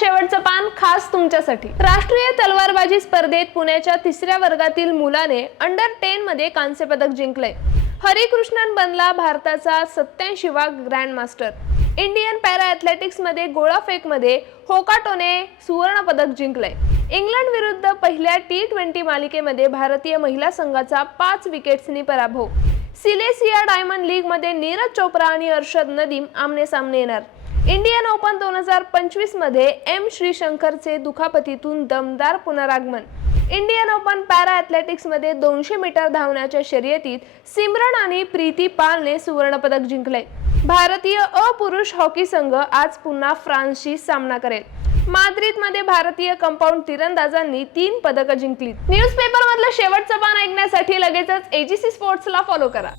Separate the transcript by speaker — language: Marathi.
Speaker 1: शेवटचं पान खास तुमच्यासाठी. राष्ट्रीय तलवारबाजी स्पर्धेत पुण्याच्या तिसऱ्या वर्गातील मुलाने अंडर टेन मध्ये कांस्य पदक जिंकलंय. हरिकृष्णन बनला भारताचा सत्याऐंशीवा ग्रँड मास्टर. इंडियन पॅरा ॲथलेटिक्समध्ये गोळाफेकमध्ये होकाटोने सुवर्ण पदक जिंकलंय. इंग्लंड विरुद्ध पहिल्या टी ट्वेंटी मालिकेमध्ये भारतीय महिला संघाचा पाच विकेट्सनी पराभव. सिलेसिया डायमंड लीगमध्ये नीरज चोप्रा आणि अर्षद नदीम आमने सामने येणार. इंडियन ओपन दोन हजार पंचवीसमध्ये एम श्रीशंकरचे दुखापतीतून दमदार पुनरागमन. इंडियन ओपन पॅरा ॲथलेटिक्समध्ये दोनशे मीटर धावण्याच्या शर्यतीत सिमरन आणि प्रीती पालने सुवर्णपदक जिंकले. भारतीय अपुरुष हॉकी संघ आज पुन्हा फ्रान्सशी सामना करेल. माद्रिदमध्ये भारतीय कंपाऊंड तिरंदाजांनी तीन पदकं जिंकली न्यूजपेपरमधलं शेवटचं पान ऐकण्यासाठी लगेचच एजीसी स्पोर्ट्सला फॉलो करा.